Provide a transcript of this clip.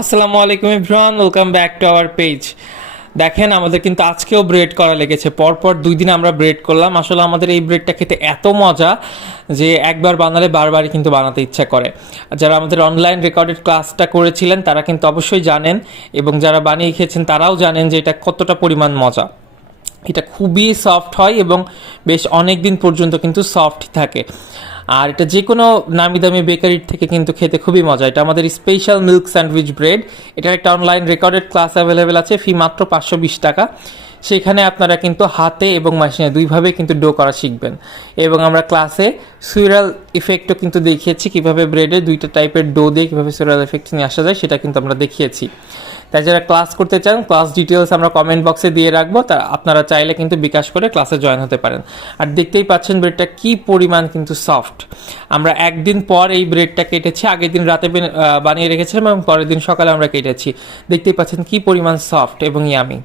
আসসালামু আলাইকুম everyone, welcome back to our page. দেখেন, আমাদের কিন্তু আজকেও ব্রেড করা লেগেছে। পরপর 2 দিন আমরা ব্রেড করলাম। আসলে আমাদের এই ব্রেডটা খেতে এত মজা যে একবার বানালে বারবারই কিন্তু বানাতে ইচ্ছা করে। যারা আমাদের অনলাইন রেকর্ডেড ক্লাসটা করেছিলেন তারা কিন্তু অবশ্যই জানেন, এবং যারা বানিয়ে খেয়েছেন তারাও জানেন যে এটা কতটা পরিমাণ মজা। এটা খুবই সফট হয় এবং বেশ অনেক দিন পর্যন্ত কিন্তু সফট থাকে। আর এটা যে কোনো নামি দামি বেকারির থেকে কিন্তু খেতে খুবই মজা। এটা আমাদের স্পেশাল মিল্ক স্যান্ডউইচ ব্রেড। এটার একটা অনলাইন রেকর্ডেড ক্লাস অ্যাভেলেবেল আছে, ফি মাত্র 520 টাকা। সেখানে আপনারা কিন্তু হাতে এবং মেশিনে দুইভাবে কিন্তু ডো করা শিখবেন। এবং আমরা ক্লাসে সুইরাল ইফেক্টও কিন্তু দেখিয়েছি, কীভাবে ব্রেডে 2টা টাইপের ডো দিয়ে কীভাবে সুইরাল ইফেক্ট নিয়ে আসা যায়, সেটা কিন্তু আমরা দেখিয়েছি। তাই যারা ক্লাস করতে চান, ক্লাস ডিটেলস আমরা কমেন্ট বক্সে দিয়ে রাখবো, তা আপনারা চাইলে কিন্তু বিকাশ করে ক্লাসে জয়েন হতে পারেন। আর দেখতেই পাচ্ছেন ব্রেডটা কি পরিমাণ কিন্তু সফট। আমরা একদিন পর এই ব্রেডটা কেটেছি, আগের দিন রাতে বানিয়ে রেখেছিলাম এবং পরের দিন সকালে আমরা কেটেছি। দেখতেই পাচ্ছেন কি পরিমাণ সফট এবং ইয়ামি।